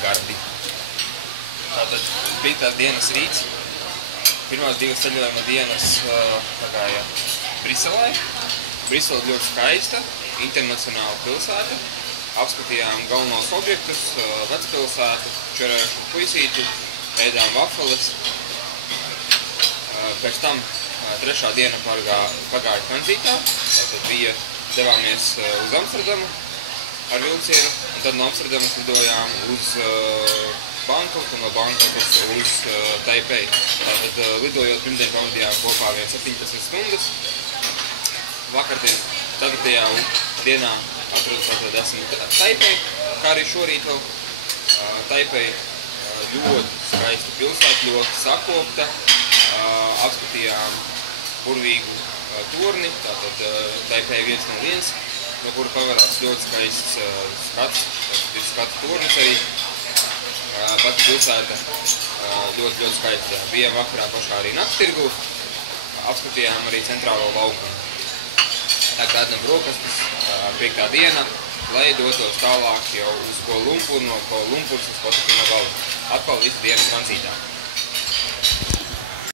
Gardi. Tātad bija tā dienas rīts. Pirmās divas ceļojuma dienas pagāja Briselē. Brisele ļoti skaista, internacionāla pilsēta. Apskatījām galvenos objektus, vecpilsētu, čerējušu puisītu, ēdām vafeles. Pēc tam trešā diena pagāja tranzītā. Tātad devāmies uz Amsterdamu ar vilcienu, un tad no Amsterdamas lidojām uz Bankoku, no Bankokas uz Taipei. Tātad lidojot pirmdien pavadījām kopā 17 stundas. Vakardien, 4. dienā esmu Taipei, kā arī šorīt vēl. Taipei ļoti skaista pilsēta, ļoti sakopta. Apskatījām burvīgu torni, tātad Taipei 101, no kura pavarās ļoti skaists skats. Ir skatu tornis arī. Pati pilsēta ļoti skaista. Bijām vakarā pašā arī naktstirgu. Apskatījām arī centrālo laukumu. Tagad ēdam brokastis, 5. diena, lai dotos tālāk jau uz Kuala Lumpuru, no Kuala Lumpuras uz Kotokinabalu. Atkal visu dienu tranzītā.